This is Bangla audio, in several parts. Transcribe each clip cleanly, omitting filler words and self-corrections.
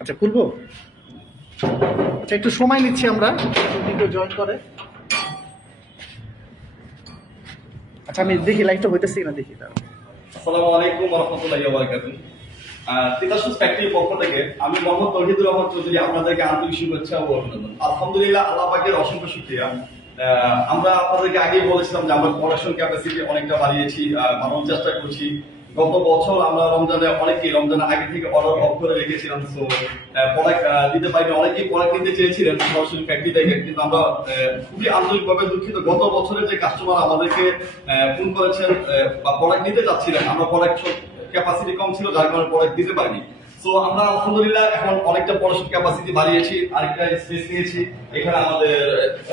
আচ্ছা, খুলবো। আচ্ছা, একটু সময় নিচ্ছি আমরা, যদি কেউ জয়েন করে। আচ্ছা, আমি দেখি লাইভটা হইতেছে কিনা, দেখি। আসসালামু আলাইকুম ওয়া রাহমাতুল্লাহি ওয়া বারাকাতুহু। তিতাসুস ফ্যাক্টরির পক্ষ থেকে আমি মোহাম্মদ তৌহিদুর রহমান চৌধুরী আপনাদেরকে আন্তরিক শুভেচ্ছা ও অভিনন্দন। আলহামদুলিল্লাহ, আল্লাহ পাকের অসংখ্য শুকরিয়া। আমরা আপনাদেরকে আগেই বলেছিলাম যে আমরা প্রোডাকশন ক্যাপাসিটি অনেকটা বাড়িয়েছি, বাড়ানোর চেষ্টা করছি। গত বছর আমরা রমজানের আগে থেকে অর্ডার অফ করে রেখেছিলাম, সো প্রোডাক্ট দিতে পারিনি। অনেকেই প্রোডাক্ট নিতে চেয়েছিলেন সরাসরি ফ্যাক্টরি থেকে, কিন্তু আমরা খুবই আন্তরিকভাবে দুঃখিত। গত বছরের যে কাস্টমার আমাদেরকে ফোন করেছেন বা প্রোডাক্ট নিতে চাচ্ছিলেন, আমরা প্রোডাক্ট ক্যাপাসিটি কম ছিল, যার কারণে প্রোডাক্ট দিতে পারিনি। সো আমরা আলহামদুলিল্লাহ এখন অনেকটা প্রোডাকশন ক্যাপাসিটি বাড়িয়েছি, আরেকটা স্পেস নিয়েছি। এখানে আমাদের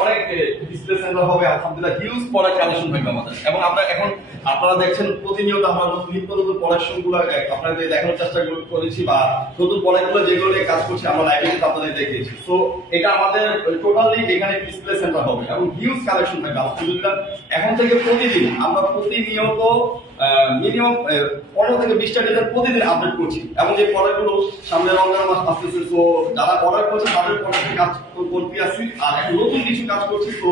অনেক ডিসপ্লে সেন্টার হবে, আলহামদুলিল্লাহ হিউজ প্রোডাক্ট কালেকশন হবে আমাদের। এবং আমরা এখন আপনারা দেখছেন প্রতিনিয়ত আমরা নিত্য নতুন প্রোডাকশন গুলো আপনাদের দেখানোর চেষ্টা করেছি, বা নতুন প্রোডাক্ট গুলো যেগুলো নিয়ে কাজ করছি আমরা লাইভে কিন্তু আপনাদের দেখিয়েছি। সো এটা আমাদের টোটালি এখানে ডিসপ্লে সেন্টার হবে এবং হিউজ কালেকশন থাকবে আলহামদুলিল্লাহ। এখন থেকে প্রতিদিন আমরা প্রতিনিয়ত মিনিমাম 15 থেকে 20টা ডিজাইন প্রতিদিন আপডেট করছি, এবং এই প্রোডাক্টগুলো সামনে রমজান মাস আসতেছে। তো যারা অর্ডার করছে তাদের প্রোডাক্টে কাজ করতে আসছি, আর এখন নতুন কিছু কাজ করছি। তো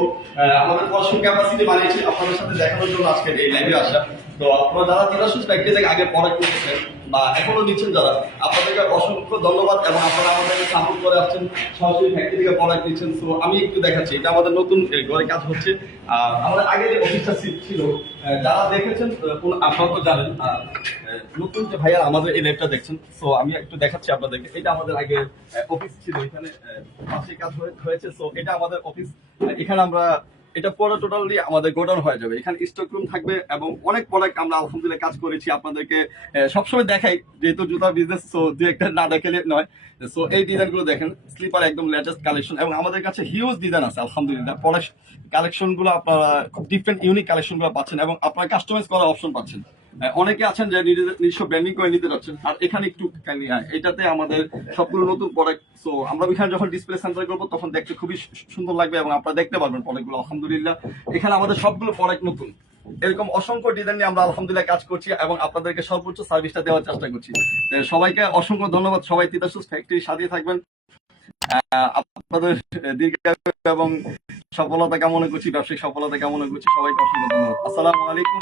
আমাদের প্রোডাকশন ক্যাপাসিটি বানিয়েছি আপনাদের সাথে দেখানোর জন্য আজকে এই লাইভে আসা। তো আপনারা যারা তিতাসুস ফ্যাক্টরি থেকে আগে প্রোডাক্ট করতেছেন বা এখনো নিচ্ছেন যারা, আপনাদেরকে অসংখ্য ধন্যবাদ। এবং আপনারা আমাদেরকে সাপোর্ট করে আসছেন, সরাসরি ফ্যাক্টরি থেকে প্রোডাক্ট নিচ্ছেন। তো আমি একটু দেখাচ্ছি, এটা আমাদের নতুন ঘরে কাজ হচ্ছে। আমাদের আগে যে অফিসটা ছিল, যারা দেখেছেন আপনারা তো জানেন। নতুন যে ভাইয়া আমাদের এই ল্যাবটা দেখছেন, সো আমি একটু দেখাচ্ছি আপনাদেরকে। এটা আমাদের আগে অফিস ছিল, এখানে পাশে কাজ হয়েছে। সো এটা আমাদের অফিস। এখানে আমরা এটা পুরো টোটালি আমাদের গোডাউন হয়ে যাবে, এখানে স্টক রুম থাকবে এবং অনেক প্রোডাক্ট আমরা আলহামদুলিল্লাহ কাজ করেছি। আপনাদেরকে সবসময় দেখাই, যেহেতু জুতার বিজনেস, সো দু একটা না দেখালে নয়। সো এই ডিজাইন গুলো দেখেন, স্লিপার একদম লেটেস্ট কালেকশন, এবং আমাদের কাছে হিউজ ডিজাইন আছে আলহামদুলিল্লাহ। প্রোডাক্ট কালেকশন গুলো আপনারা ডিফারেন্ট ইউনিক কালেকশন গুলো পাচ্ছেন, এবং আপনারা কাস্টমাইজ করার অপশন পাচ্ছেন। অনেকে আছেন যে নিজস্ব ব্র্যান্ডিং করে নিতে যাচ্ছেন, আর এখানে একটু এটাতে আমাদের সবগুলো নতুন প্রোডাক্ট। সো আমরা এখানে যখন ডিসপ্লে সেন্টার করবো তখন দেখতে খুবই সুন্দর লাগবে, এবং আপনারা দেখতে পারবেন প্রোডাক্টগুলো আলহামদুলিল্লাহ। এখানে আমাদের সবগুলো প্রোডাক্ট নতুন, এরকম অসংখ্য ডিজাইন নিয়ে আমরা আলহামদুলিল্লাহ কাজ করছি, এবং আপনাদেরকে সর্বোচ্চ সার্ভিসটা দেওয়ার চেষ্টা করছি। সবাইকে অসংখ্য ধন্যবাদ। সবাই তিতাসুস ফ্যাক্টরির সাথে থাকবেন। আপনাদের দীর্ঘায়ু এবং সফলতা কামনা করছি, ব্যবসায়িক সফলতা কামনা করছি। সবাইকে অসংখ্য ধন্যবাদ। আসসালামু আলাইকুম।